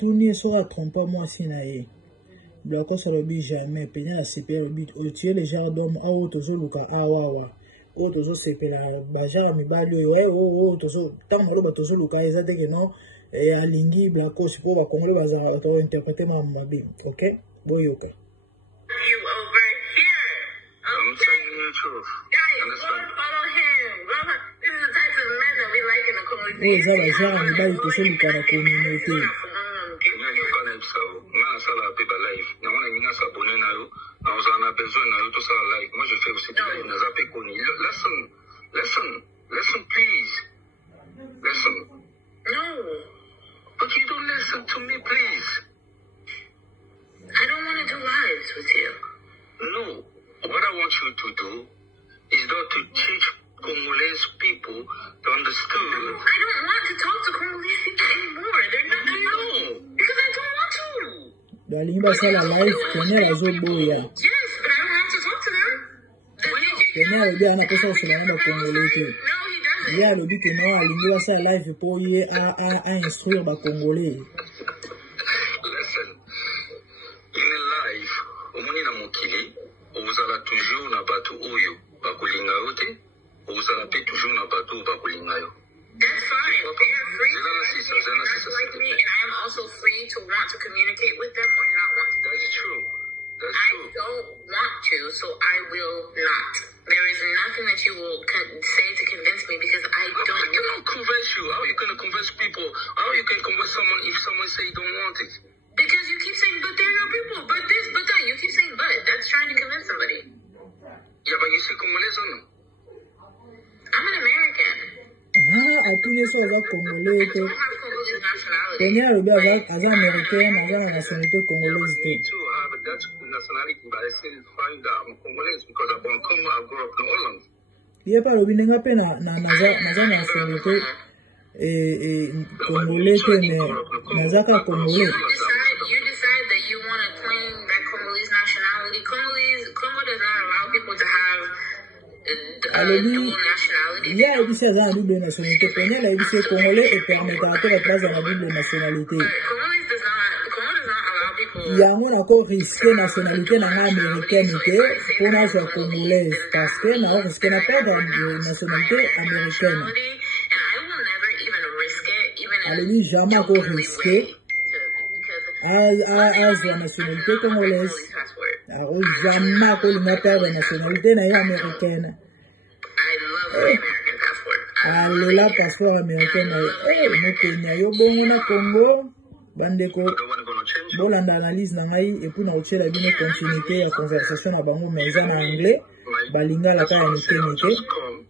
Tourner sera tromper moi sinae. Blacko ça le but jamais. Peigner la CP le but. Tu es le genre d'homme. Ah oh toujours Luka. Ah wawa. Oh toujours CP la. Baja mi bali. Oh toujours. Tant malo ba toujours Luka. Exacte que non. Et à Lingi Blacko c'est pour va congolais bazar. Interpréter ma mabi. Ok. Boyoka. You over here. I'm telling you the truth. Guys, follow him. This is the type of men that we like in the community. Oh ça baja mi bali toujours Luka la communauté. Moi je fais aussi listen please. Listen. No. But you don't listen to me, please. I don't want to do lives with you. No. What I want you to do is not to teach Congolese people to understand. I don't want to talk to Congolese people anymore. They're not going to know. Because I don't want to. Dalimba sala live kwenye la zoboya. Yes, but I don't have to talk to them. Kwenye la bia ana pesa usulanga Congolese. Il y a le but que non, aligner ça live pour y à instruire ba Congolais. Listen, in life, omoni na mokili, ozala toujours na batu oyo bakolinga yo te, ozala pe toujours na batu bakolinga yo. That's fine. They are free to act like me, and I am also free to want to communicate with them or not want to. That's true. That's true. I don't want to, so I will not. There is nothing that you will say to convince me because I don't. I cannot convince you. How are you going to convince people? How you can convince someone if someone say you don't want it? Because you keep saying, but they're your people, but this, but that. You keep saying, but. That's trying to convince somebody. Yeah, but you say Congolese or no? I'm an American. Ah, atunye so za Congolais te. Kenya le bia za américaine, za nationalité congolaise te. That's nationality, but I still find that I'm Congolese because I'm from Congo. I grew up in Holland. Il pas le binenga pe na nationalité congolais te mais nazaka congolais. You decide that you want to claim that Congolese nationality. Congo does not allow people to have dual nationality. Il y a aussi une double nationalité. Prenez la ABC congolais et permettra à la place de la double nationalité. Il y a encore risqué nationalité américaine pour la congolaise parce que nous avons risqué la perte de nationalité américaine. Alors, jamais encore risqué à la nationalité congolaise. Alors, jamais encore la perte de nationalité américaine. Alors, la passeport américaine, nous Kenya, yo bon na Congo, bandeko. Bolanda analyse na ngai et puis na otela bino continuité ya conversation na bango mais en anglais balinga la ka ya nité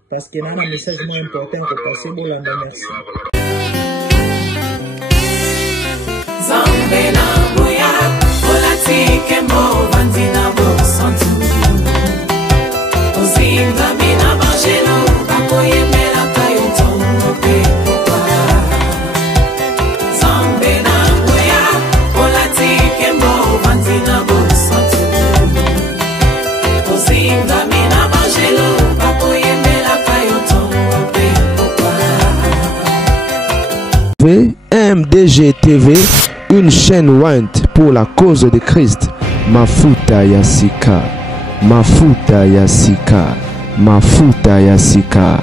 parce que na message moins important que passer bolanda merci. Zambe na boya olatike mo vandina bo santu ozinga mina bajeno akoye mela kayo tongo pe kwa Zambe na boya olatike mo vandina bo santu ozinga mina bajeno akoye mela kayo tongo pe kwa MDG TV, une chaîne Want pour la cause de Christ. Mafuta ya sika, mafuta ya sika, mafuta ya sika.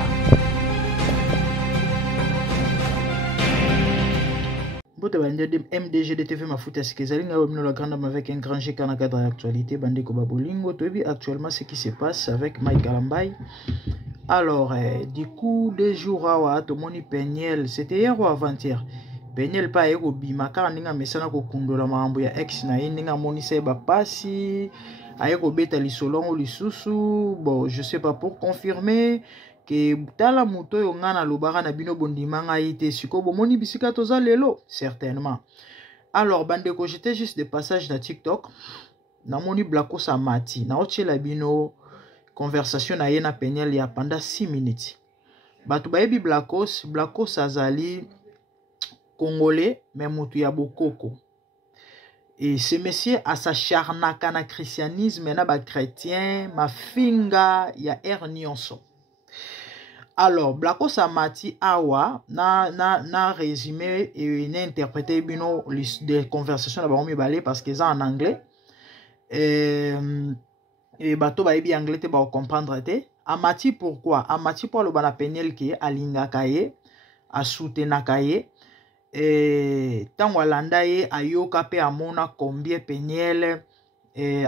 Bote bande de MDG de TV Mafuta sika zalinga webno la grande avec un grand G dans le cadre de l'actualité bande ko babolingo tobi actuellement ce qui se passe avec Mike Alambay. Alors du coup 2 jours à Tomoni Peniel, c'était hier ou avant-hier. Peniel pa eko bima kaka ninga mesana ko kundola mambo ya ex na ye ninga monisa ba pasi ayeko beta lisolongo lisusu bon je sais pas pour confirmer que tala moto yo ngana lobaka na bino bondima ngai te siko bomoni bisika toza lelo certainement. Alors bandeko j'étais juste de passage na TikTok na moni Blacko Samati na otchela bino conversation na ye na Peniel ya pendant 6 minutes. Batu bayebi Blacko azali Congolais, mais mutu ya bokoko. Et ce monsieur a sa charnaka na christianisme na ba chrétien, ma finga ya nyonso. Alors, Blacos Amati Awa na résumé et na interprété bino des conversations là bas balé parce que ça en anglais et bato ba ebi anglais te ba comprendre te. Amati pourquoi? Amati pour le bana penel qui alinga kaye a soutenir kaye et tango alanda ye ayoka pe amona combien penel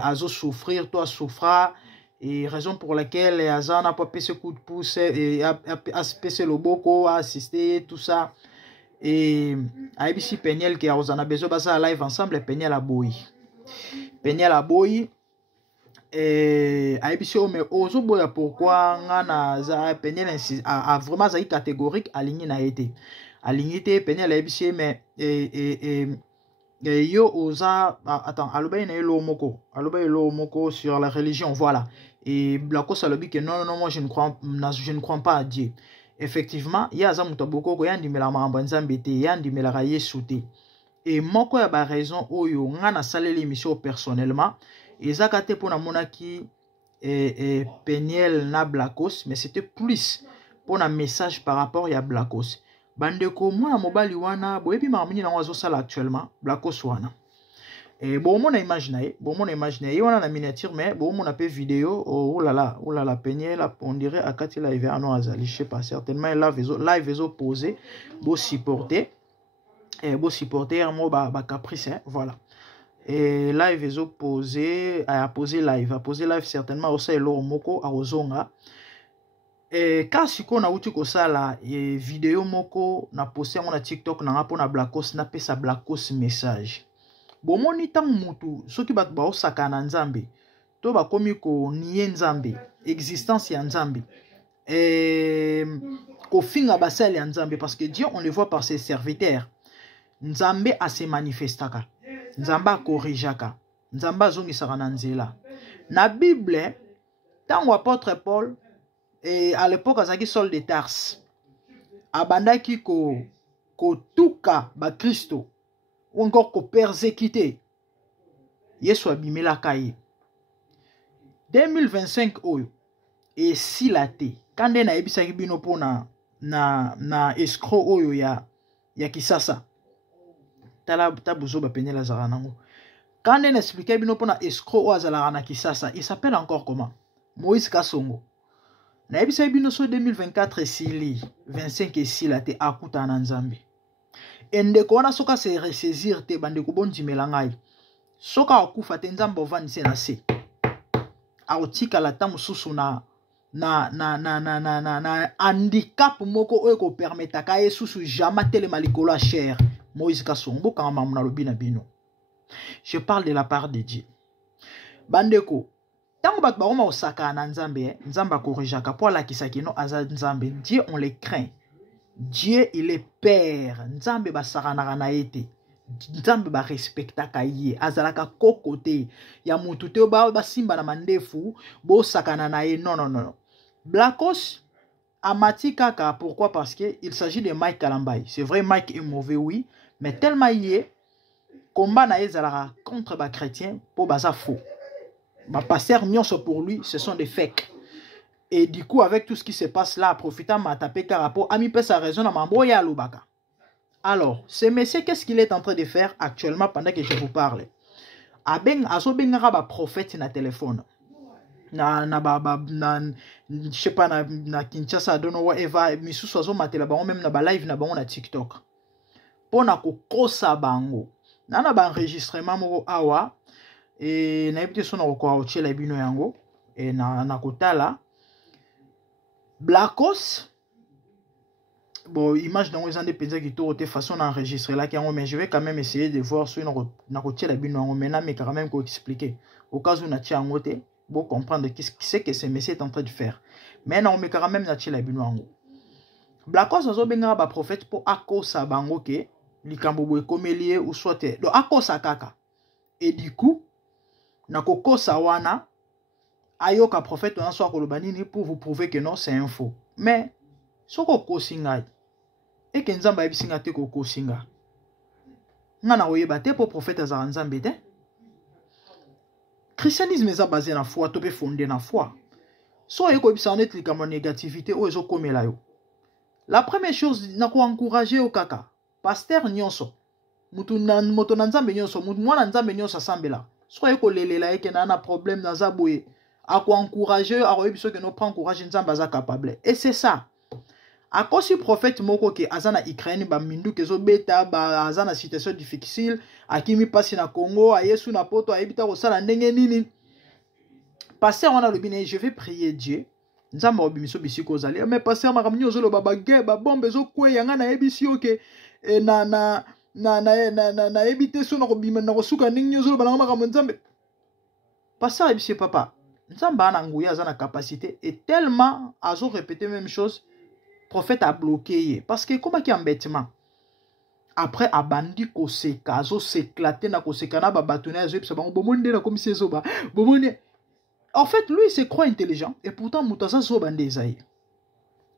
azo souffrir toi souffra. Et raison pour laquelle Azan n'a pas fait ce coup de pouce et a passé le boko, a assisté, tout ça. Et ABC Peniel qui a besoin de ça live ensemble, Peniel a boy. Peniel a boy. Et ABC mais ozo boya pourquoi ngana Peniel a vraiment zaï catégorique aligné na été. Aligné Peniel ABC mais yo oza attends aloba ina elo moko sur la religion voilà. Et Blacos a dit que non, moi je ne crois pas à Dieu. Effectivement, il y a des gens qui ont dit que et moi, il y a raison où on a salé l'émission personnellement. Et ça a été pour qui Peniel na Blacos, mais c'était plus pour un message par rapport à Blacos. Bandeko, moi, mobile wana, boyebi marmini na wazo sala actuellement, Blacos wana. Et bon, on a imaginé, il y a une miniature, mais bon, on a fait vidéo, oh là là, peigné, là, on dirait à Cathy Live, à nous, je sais pas, certainement, live est opposé, beau supporter, moi, caprice, voilà. Et live est opposé, à poser live, certainement, aussi, l'eau moko, à ozonga. Et quand si on a outil ça là, et vidéo moko, na posté mon TikTok, na rapport na Blacos, na pe sa Blacos message. Bon moni tang mutu soki bat ba osaka na nzambe to ba komi ko niye nzambe existence ya nzambe ko finga basali ya nzambe parce que Dieu on le voit par ses serviteurs nzambe a se manifestaka nzamba corrigeaka nzamba zongisaka na nzela na Bible tango apôtre Paul et à l'époque azaki Saul de Tarse abandaki ko tuka ba Kristo ou encore ko persécuter Yesu abimela kaye 2025 oyo et si la te kande na ebisaki bino pona na escroc oyo ya kisasa tala tabuzo ba penela zara nango kande na expliquer bino pona escroc oyo azala na kisasa il s'appelle encore comment Moïse Kasongo na ebisaki bino so 2024 esili 25 esila te akuta na nzambe endeko wana soka se ressaisir te bandeko bondimela ngai soka akufa te nzambe ovandise na se aotikala ta mosusu na handicap moko oyo kopermetaka ye susu jamais telema likolo ya chair Moïse Kasongo bokanga mamu na lobi na bino. Je parle de la part de Dieu bandeko tango bato bakoma osaka na nzambe nzambe akorrigeaka po alakisaki no aza nzambe. Dieu on le craint. Dieu il est père. Nzambe basakanaka na ete. Nzambe ba respectaka ye. Azalaka kokote. Ya mutu te ba simba na mandefu bo sakana na ye. Non. Blacos amati kaka. Pourquoi? Parce que il s'agit de Mike Kalambay. C'est vrai Mike est mauvais oui, mais tellement yé combat na ye zalaka contre ba chrétien pour baza faux. Ba pasteur nyonso pour lui ce sont des fakes. Et du coup, avec tout ce qui se passe là, profitant m'a tapé carapo, a mis sa raison à m'emboyer à l'Obaka. Alors, ce monsieur, qu'est-ce qu'il est en train de faire actuellement pendant que je vous parle? Aso bengara ba prophète na téléphone. Je sais pas, na Kinshasa, I don't know whatever, misusu azo matela bango même na ba live na bango na TikTok. Pona ko kosa bango. Nana ba enregistrement moko awa et na ebite sona ko aochela bino yango et na kotala Blacos, bon, image dans les années qui tournent de façon d'enregistrer là, mais je vais quand même essayer de voir si on a la bino maintenant, mais quand même qu'on expliquer. Au cas où on a tia en côté, pour comprendre qu'est-ce que ce monsieur est en train de faire. Mais non, mais quand même on a tia la bino en haut. Blacos a benga ba prophète pour akosa bango ke likambo comme lié ou soit donc akosa kaka. Et du coup, na kokosa wana ayoka prophète on soit kolobanini pour vous prouver que non c'est un faux. Mais soko kosinga et que nzamba ebisinga te ko kosinga ngana oyeba te pour prophète za nzambe te. Christianisme est basé na foi, to be fondé na foi. So yeko bisa net likama négativité o ezo komela yo. La première chose na ko encourager au kaka. Pasteur nyonso. Mutu moto na nzambe nyonso, mutu mwana nzambe nyonso sambela. So yeko lelela yeke na problème na zaboye. A ko encourager a ko biso ke no prend courage nzamba za capable. Et c'est ça. A kosi prophète moko ke azana Ukraine ba mindu kezo beta ba azana situation difficile akimi pasi na Congo a Yesu na poto a ebita ko sala ndenge nini. Pasteur wana lobine je vais prier Dieu. Nzamba obimiso bisiko zali mais pasteur makamni ozolo baba ge ba bombe zo kweyanga na ebisi oke na ebite so na ko bima na ko suka ndenge ozolo bana makambo nzambe. Pasteur ebisi papa. Nzamba ana nguya azana capacité et tellement azo répéter même chose. Prophète a bloqué parce que comment qui embêtement après abandi ko seka zo s'éclater na ko seka na ba batona zo pisa ba bomonde na comme c'est zo ba bomonde. En fait lui il se croit intelligent et pourtant mutasa zo bande zaï.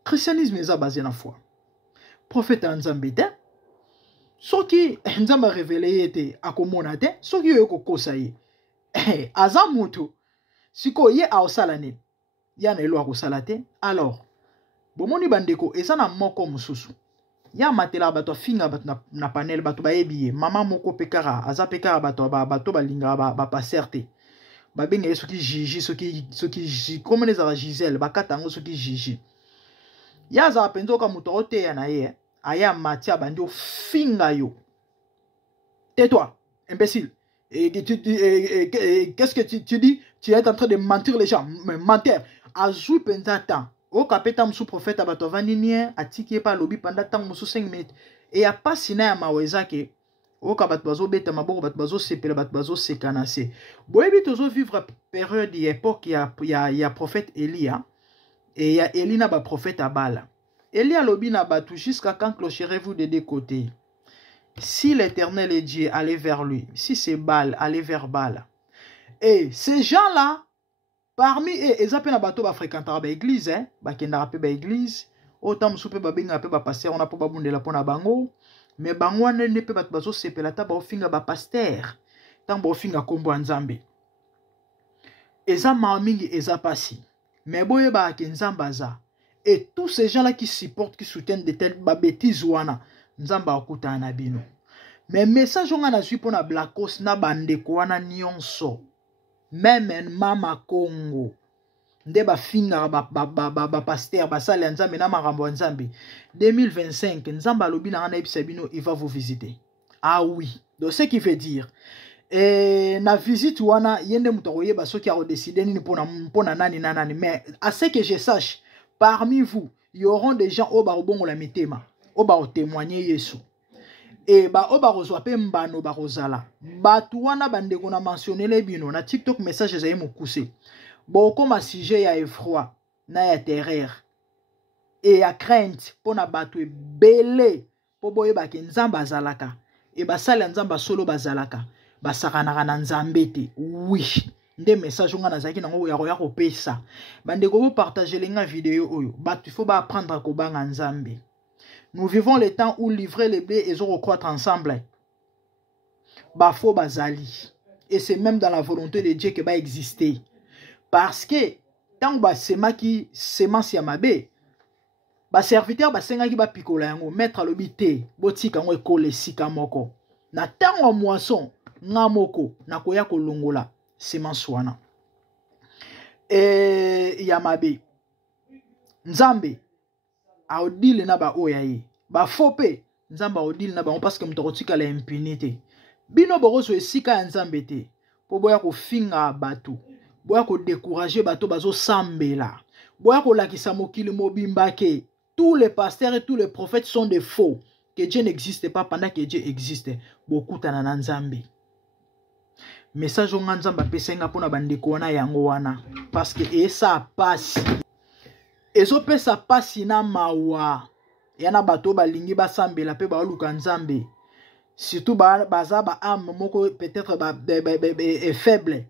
Christianisme est basé na foi. Prophète Nzambe te soki Nzamba révélé était akomona te soki yo ko kosaye azamutu siko ye a osalane ya na elo akosala te alors bomoni bandeko ezana moko mususu ya matela bato finga bato na panel bato baebiye mama moko pekara aza pekara bato balinga ba paserte ba benga soki Gigi soki comme les ara Gisèle bakata ngo soki Gigi ya za penzo ka muto ote ya na ye aya matia bandi finga yo tais-toi imbécile qu'est-ce que tu dis? Tu es en train de mentir les gens, mentir azui penza temps. O kapeta musu prophète abato vandinien atiki pa lobi pendant temps musu 5 minutes et a pas sina ya maweza ke o kabat bazo beta maboko bat bazo sepela bat bazo sekanase boyebi tozo vivre période époque ya prophète Elia et ya Elina ba prophète Abala. Elia lobi na batu jusqu'à quand clocherez-vous de deux côtés? Si l'Éternel est Dieu, allez vers lui. Si c'est Baal, allez vers Baal. Et ces gens-là parmi eux, ils appellent bateau ba fréquenter l'église, hein, ba kenda pe ba église, autant soupe ba benga pe ba pasteur, on a pas ba bundela pona bango, mais bango ne pe ba bazo sepela ta ba ofinga ba pasteur, tant ba ofinga kombo nzambe. Eza mamingi eza pasi. Mais boye ba ke nzamba za. Et tous ces gens-là qui supportent, qui soutiennent de telles bêtises wana, nzamba okuta na bino. Mais message on a na pour na blacos na bandeko wana nyonso. Même mama Congo nde ba finga ba pasteur ba sala nzambe na makambo nzambe 2025 nzamba lobi na ngana ebisa bino il va vous visiter. Ah oui, donc ce qui veut dire na visite wana yende mutoye ba soki a décider ni pona nani mais à ce que je sache parmi vous il y auront des gens au barobongo la mitema au ba témoigner Yesu. Et ba oba rozwa pe mbano ba rozala batu wana bandeko na mentionner bino na TikTok message ezai mokuse bo koma sujet ya effroi na ya terreur et ya crainte pona batu ebele po boye ba ke nzamba azalaka et ba sala nzamba solo bazalaka ba sakana na nzambe te. Oui nde message nga nazaki nango ya roya kopesa bandeko bo partager lenga vidéo oyo batu faut ba apprendre ko banga nzambe. Nous vivons les temps où livrer les blés et recroître ensemble. Bafo bazali. Et c'est même dans la volonté de Dieu que va exister. Parce que tant que sema qui semence yamabe, ba serviteur ba senga ki ba pikola yango mettre le bité, botika ngo ekole sika moko. Na tango moisson nga moko na koya kolongola semence wana. Yamabe. Nzambe audile na ba oyaye ba fope nzamba audile na ba parce que mtokotika la impunité bino boroso esika nzambe te po boya ko finga batu boya ko décourager bato bazo sambela boya ko lakisa mokili mobimba ke tous les pasteurs et tous les prophètes sont des faux, que Dieu n'existe pas pendant que Dieu existe. Beaucoup na nzambe message on nzamba pesenga pona bandeko wana yango wana parce que ça passe. Ezo pesa pasi na mawa yana bato balingi basambela pe baluka nzambe surtout baza ba âme moko peut-être est faible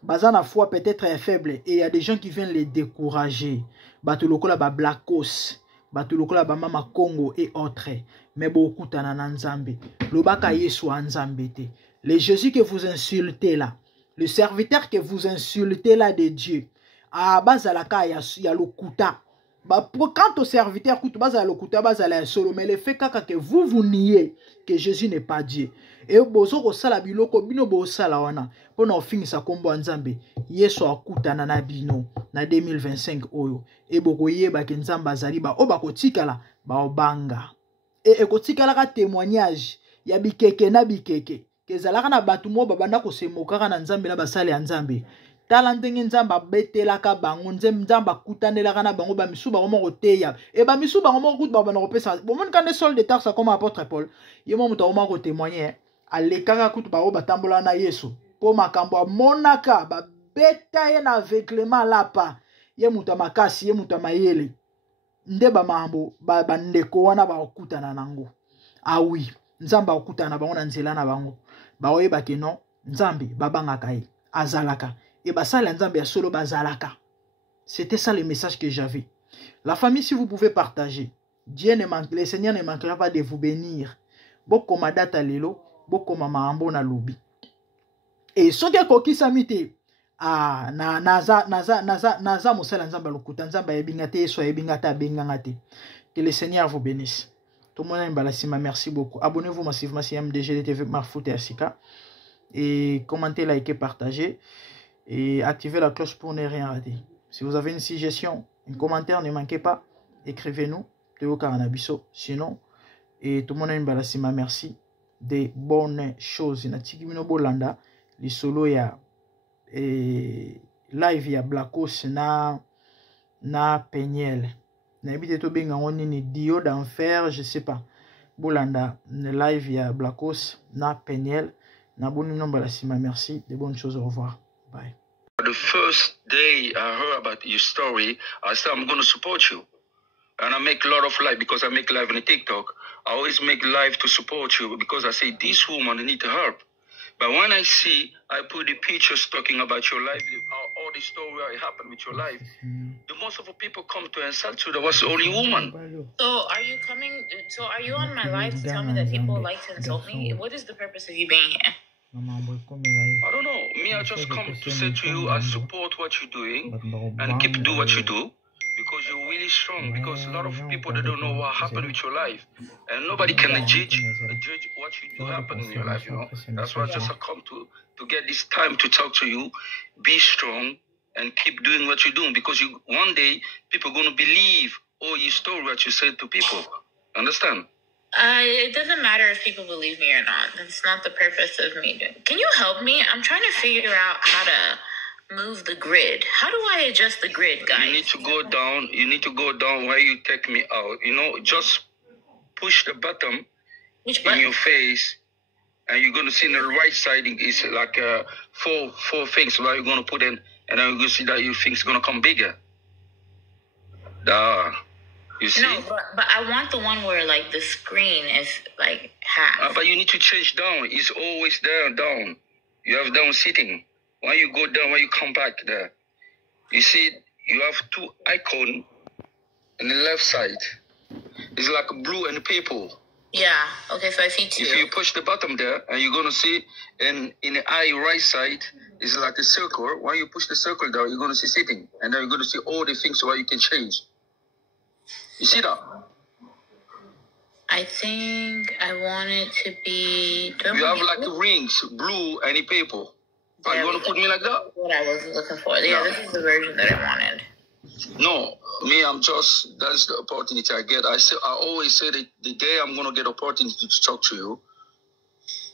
baza na foi peut-être est faible et il y a des gens qui viennent les décourager bato lokola ba Blackos bato lokola ba Mama Congo et autres mais beaucoup tana na nzambe lobaka Yesu nzambe te. Le Jésus que vous insultez là, le serviteur que vous insultez là de Dieu, bazalaka ya lokuta. Quant au serviteur, bazala lokuta, bazala solo, mais le fait que vous niez que Jésus n'est pas Dieu. Et bozo ko sala biloko bino bo sala wana. Pona ofinisa kombo nzambe. Yesu akutana na bino na 2025 oyo. E boko yeba ke nzamba azali ba obako tikala ba obanga. Et kotikala ka témoignage ya bikeke na bikeke. Kezalaka na batu mo babanda ko semokaka na nzambe na basale ya nzambe. Tala ndenge nzamba betelaka bango nzamba kutanelaka na bango ba misu bango moko teya. E ba misu bango moko kutu babana kopesa. Bomoni kande sol de tarsa comme apôtre Paul. Yemo muto oma ko témoigner. Alekaka kutu ba batambola na Yesu. Po makambo monaka ba beta ye na aveuglement lapa. Ye muto makasi ye muto mayele. Nde ba mambo ba ndeko wana ba okutana nango. Ah oui, nzamba okutana bango na nzela na bango. Ba oyeba ke non, nzambe babangaka ye azalaka. Et bah ça, l'ensemble est solo bazalaka. C'était ça le message que j'avais. La famille, si vous pouvez partager, le Seigneur ne manquera pas de vous bénir. Boko madata lelo, boko mama ambo na lobi. Et ce qui est koki samite, naza mosala nzamba lokuta, nzamba ebingate, so ebingata bengangate. Que le Seigneur vous bénisse. Tout le monde aime balasima, merci beaucoup. Abonnez-vous massivement si MDG TV Mafoute Asika. Et commentez, likez, partagez. Et activez la cloche pour ne rien rater. Si vous avez une suggestion, un commentaire, ne manquez pas, écrivez-nous. Théo Karanabiso. Sinon, et tout le monde a une balasima, merci. Des bonnes choses. Natikimino Bolanda, les solos ya live ya Blacos na Peniel. N'habite to benga on ni dio d'enfer, je sais pas. Bolanda, live ya Blacos na Peniel. Na bonne nombre balasima, merci. Des bonnes choses, au revoir. Bye. The first day I heard about your story, I said, I'm going to support you. And I make a lot of live because I make live on TikTok. I always make live to support you because I say, this woman need help. But when I see, I put the pictures talking about your life, all the story that happened with your life, the most of the people come to insult you. That was the only woman. So are you coming, so are you on my live to tell me that people like to insult me? What is the purpose of you being here? I don't know. Me, I just come to say to you, I support what you're doing and keep do what you do because you're really strong. Because a lot of people, they don't know what happened with your life, and nobody can judge what you do happen in your life. You know, that's why I just come to get this time to talk to you. Be strong and keep doing what you're doing because one day people are gonna believe all your story that you said to people. Understand? It doesn't matter if people believe me or not. That's not the purpose of me doing. Can you help me? I'm trying to figure out how to move the grid. How do I adjust the grid, guys? You need to go down. You need to go down where you take me out. You know, just push the button in your face, and you're gonna see on the right side is like four things where you're gonna put in, and then you're gonna see that your thing's gonna come bigger. You see? No, but I want the one where like the screen is like half. But you need to change down. It's always there down. You have down sitting. When you go down, when you come back there, you see you have two icons on the left side. It's like blue and purple. Yeah. Okay, so I see two. If you push the bottom there, and you're gonna see in the eye right side is like a circle. When you push the circle down, you're gonna see sitting, and then you're gonna see all the things where you can change. You see that? I think I want it to be... You have like rings, blue and purple. Are you going to put me like that? What I was looking for. Yeah, this is the version that I wanted. No, me, that's the opportunity I get. I always say that the day I'm going to get opportunity to talk to you,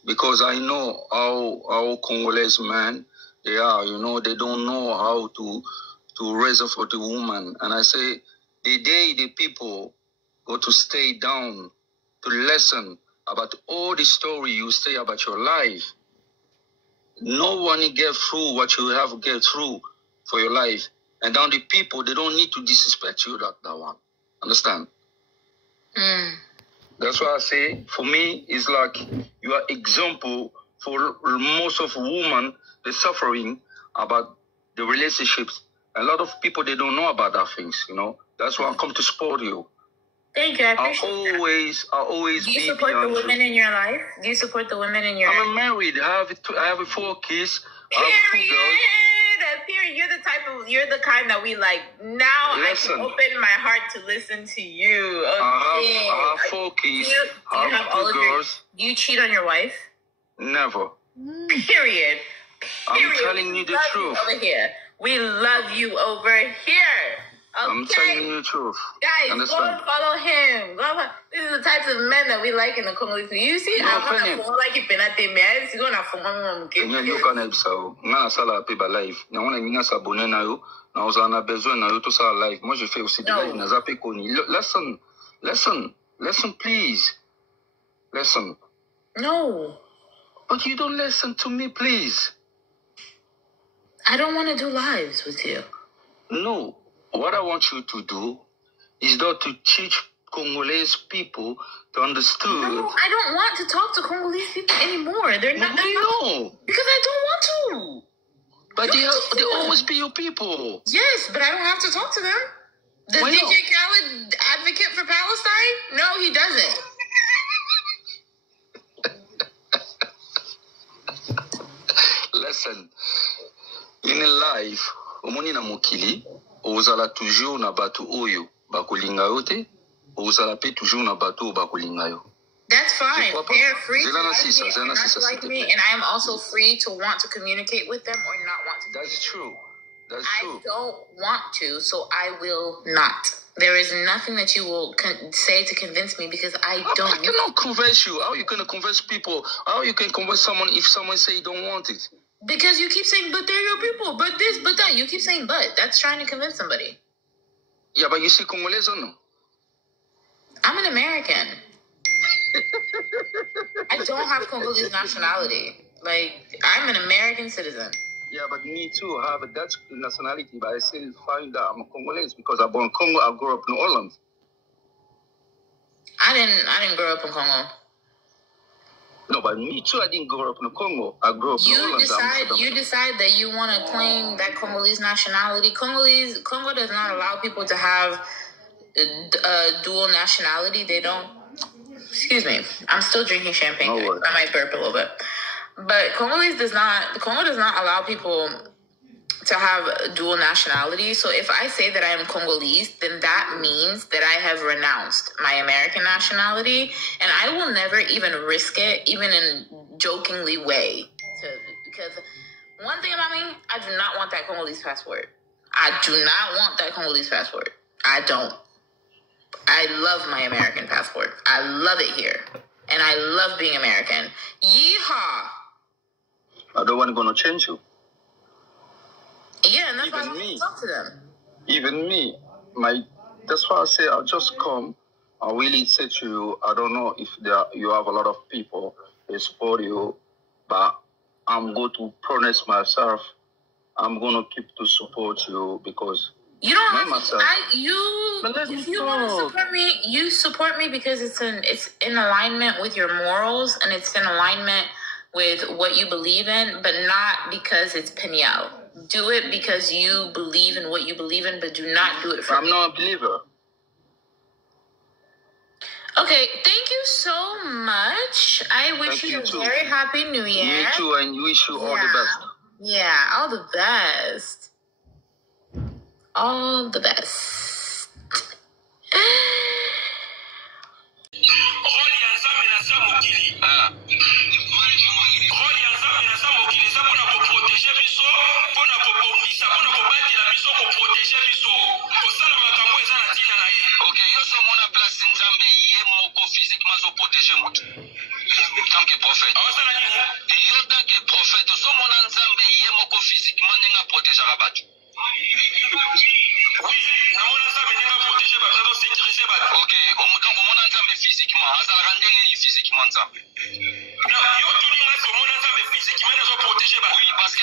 because I know how Congolese men, they are, you know, they don't know how to raise up for the woman. And I say, the day the people go to stay down to listen about all the story you say about your life, no one get through what you have get through for your life. And then the people, they don't need to disrespect you that one. Understand? That's why I say, for me, it's like you are example for most of women, they're suffering about the relationships. A lot of people, they don't know about that things, you know. That's why I come to support you. Thank you. I appreciate I always. Do you support the women in your life? Do you support the women in your life? I'm married. I have 4 kids. I have 2 girls. you're the kind that we like. Now Listen. I can open my heart to listen to you. Okay. I have 4 kids. Do you have all of girls. do you cheat on your wife? Never. Period. I'm telling you the Love truth. over here. We love you over here. Okay. I'm telling you the truth. Guys, Understand? go and follow him. This is the types of men that we like in the Congolese. You see, No, I'm funny. gonna like it penate me. I see gonna phone Nya yoka na bisao. Nga sala pe ba live. Na wana nga s'abonner na yo. Na ozana besoin na yo tout ça live. Moi je fais aussi des No. live na zape koni. Listen please. Listen. No. But you don't listen to me, please. I don't want to do lives with you. No. What I want you to do is not to teach Congolese people to understand. No, I don't want to talk to Congolese people anymore. They're not. No. Because I don't want to. But they always be your people. Yes, but I don't have to talk to them. Does Why DJ not? Khaled advocate for Palestine? No, he doesn't. Listen, in life, omoni na mokili, ozala toujours na bato oyo bakolinga yo te, ozala pe toujours na bato bakolinga yo. That's fine. crois pas. They're free to Zélana like Sissa, me or Zélana not Sissa, to like s'il te me, plaît. and I am also free to want to communicate with them or not want to. That's true. That's I true. don't want to, so I will not. There is nothing that you will say to convince me because I I don't. cannot convince you. How you going to convince people? How you can convince someone if someone say you don't want it? Because you keep saying, but they're your people, but this, but that. You keep saying, but. That's trying to convince somebody. Yeah, but you see Congolese or no? I'm an American. I don't have Congolese nationality. Like, I'm an American citizen. Yeah, but me too. I have a Dutch nationality, but I still find out I'm a Congolese because I'm born in Congo. I grew up in Holland. I didn't grow up in Congo. No, but me too. I didn't grow up in Congo. I grew up in Holland. You decide that you want to claim that Congolese nationality. Congo does not allow people to have dual nationality. They don't. Excuse me. I'm still drinking champagne. No guys. worries. I might burp a little bit. But Congo does not allow people to have dual nationality. So if I say that I am Congolese, then that means that I have renounced my American nationality, and I will never even risk it, even in jokingly way. Because one thing about me, I do not want that Congolese passport. I do not want that Congolese passport. I don't. I love my American passport. I love it here. And I love being American. Yeehaw! I don't want to change you. Yeah, and that's why I Even want me. to talk to them. Even me, that's why I say I'll just come. I really say to you, I don't know if you have a lot of people that support you, but I'm going to promise myself I'm going to keep to support you because You don't Me, have myself. But let if me you want to talk. support me, you support me because it's in alignment with your morals and it's in alignment with what you believe in, but not because it's Peniel. Do it because you believe in what you believe in, but do not do it for I'm me. not a believer. Okay, thank you so much. I wish Thank you you a too. very happy New Year. Me too, and wish you all the Yeah. best. Yeah, all the best. All the best. roli ya nzambe na za mokili roli ya nzambe na za mokili eza mpona koprotege biso mpona kobongisa mpona kobatela biso koprotege biso kosala makambo eza na ntina na ye ok yo so omona place nzambe ye moko physiquement azoprotege moto tanke prophète awasala nini yo tanke prophète so omona nzambe ye moko physiquement ndenge aprotegeaka bato oui namona nzambe ndenge aprotége bato azosécurise bato ok omutango omona nzambe physiquement azalaka ndenge nini physiquement nzambe yo tuni nga si omona nzambe physiquement azoprotege bato oui parce que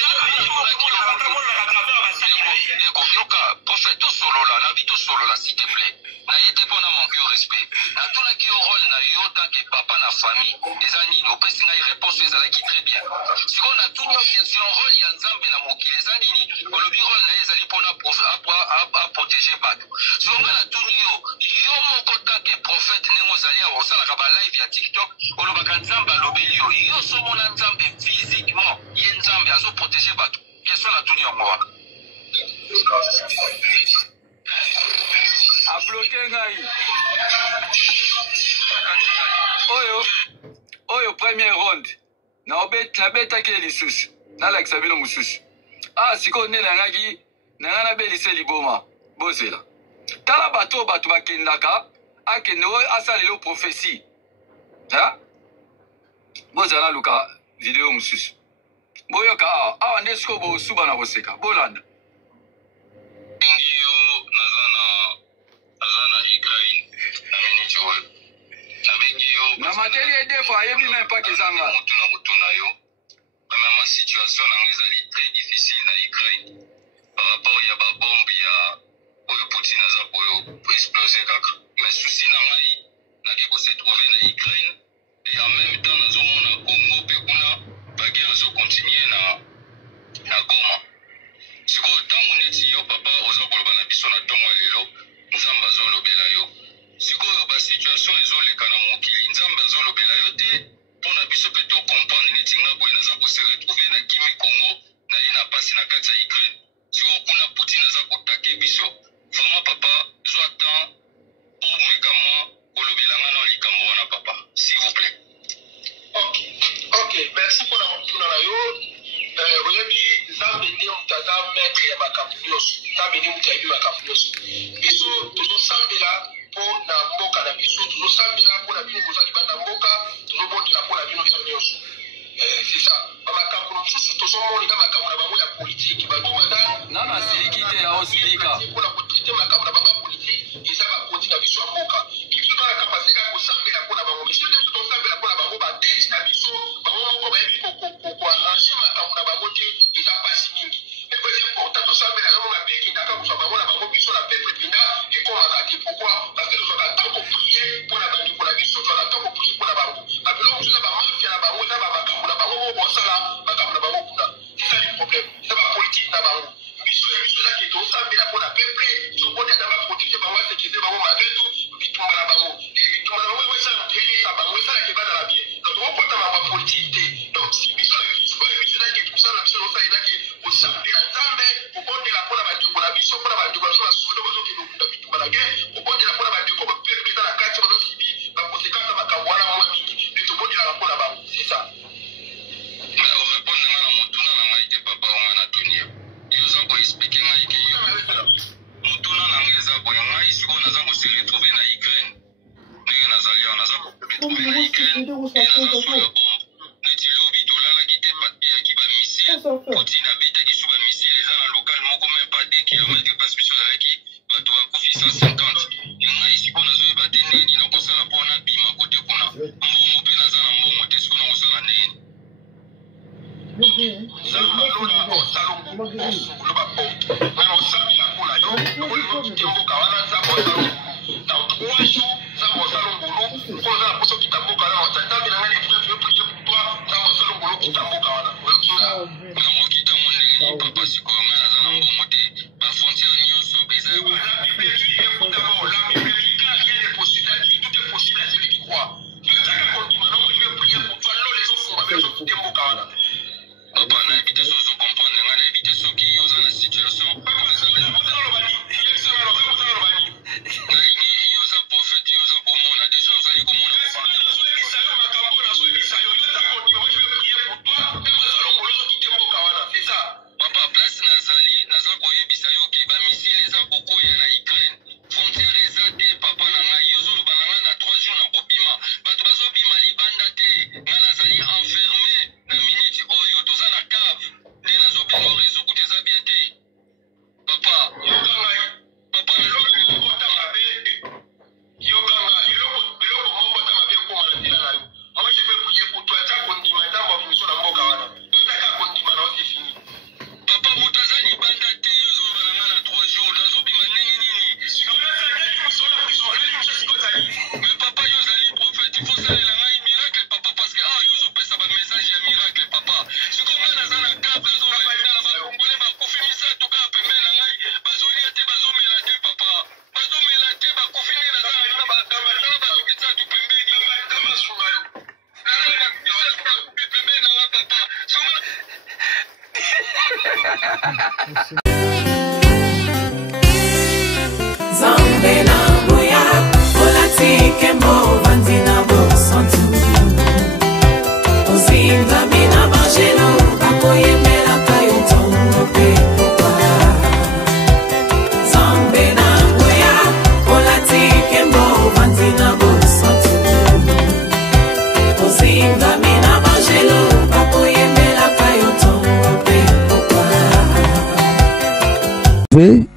yoka prophète tosolola nabi tosolola s'il te plaît naye te mpona manque yo respect natunaki yo role na yo tanke papa na famille eza nini opesi ngai réponse ezalaki très bien sikoyo natuni yo question role ya nzambe na mokili eza nini olobi role na ye ezali mpona aprotege bato siko ngai natuni yo moko tanke prophète ndenge ozali awa osalaka balive ya tiktok olobaka nzambe alobeli yo somona nzambe physiquement ye nzambe azoprotege bato question natuni yango wana ngai. Oyo premier round. Na beta ke lisusu. Na like sabino mususu. Ah siko ne na ngaki na ngana be liseli boma. Bozela. Tala bato bakendaka akende oyo asalelo prophétie. Ha? Bozala luka video mususu. Boyoka awa ndesko bo suba na koseka. Bolanda. Ingiyo nazana Ukraine na minichi oyo. Na bengiyo na materi edefo ayebi même pas kezanga. Mutuna yo. Vraiment situation na ngezali très difficile na Ukraine. Par rapport ya ba bombe ya oyo Putin aza pour exploser kaka. Mais souci na ngai naki ko se trouver na Ukraine et en même temps nazomona Congo pe kuna ba guerre zo continuer na Goma. Siko tango neti yo papa ozo koloba na biso na tongo lelo nzamba zo lobela yo. Siko ba situation ezoleka na mokili nzamba zo lobela yo te pona biso pe to comprendre neti ngabo inaza ko se retrouver na Kimi Congo na ye na pasi na kati ya Ukraine. Siko kuna Putin aza kotake biso. Vraiment papa zo attend pour mekama kolobela ngana likambo wana papa s'il vous plaît. OK, merci pour la mutuna na yo. Oyebi zambe ndi mutata maître ya makambulos. Zambe ndi mutayibi makambulos. Biso tozosambela po na mboka na biso, tozosambela po na bino bozali banda mboka, tozobondela po na bino nyonso. C'est ça. Makambo mosusu tozomonela makambo na bango ya politique. Badumata nana silikite ya osilika. Pour la politique makambo na bango politique, eza ba koti na biso mboka. Biso na kapasité ya kosambela po na bango. Biso ndeto tozosambela po na bango ba date na biso, bango moko ba yebi ko arranger makambo na bango te, eza pasi mingi. Mais c'est important tosambela na bango pe kindaka ko bango na bango biso na peuple pinda et comment attaquer pourquoi parce que nous avons tant pour prier pour la bande pour la biso, nous avons tant pour prier pour la bango. Apelo nous avons mafia na bango na makambo na bango bo sala makambo na bango kuna. C'est ça le problème. C'est pas politique na bango. Biso là qui tosambela po na peuple, so bonne na ba protéger bango sécurité bango malgré tout bitumba na bango. Et bitumba na bango ça nteli ça bango ça qui va dans la bien. Donc on porte ma politique. Donc si biso là qui tout ça la biso ça ina qui osambela nzambe po bonne la po na ba ndiko na biso po na ba ndiko na so bozo ki do bitumba na guerre po bonne la po na ba ndiko ba peuple dans la carte bozo sibi ba conséquence ba kawala mwa mingi. Et to bonne la po na bango. C'est ça. Mais on répond na mutuna na maite papa on na dunia. Yo zango expliquer ngai ke yo. Mutuna na ngeza boya ngai siko na zango se retrouver na Ukraine. Ndenge nazali on naza retrouver na Ukraine. Et naza sur la bombe. Neti lobi dolala ki te pati ya ki ba missile. Putin abeta ki sou ba missile eza na local moko même pas 2 km parce que ça ki bato ba kufi 150. Ngai siko nazo ba te neni na kosala pona bima kote kuna. Mbongo pe naza na mbongo te siko na kosala neni. Papa, na éviter ça, comprendre, na éviter ça qui est dans la situation.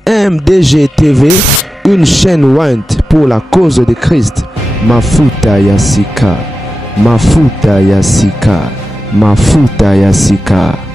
MDG TV, une chaîne Went pour la cause de Christ. Mafuta ya Sika, Mafuta ya Sika, Mafuta ya Sika.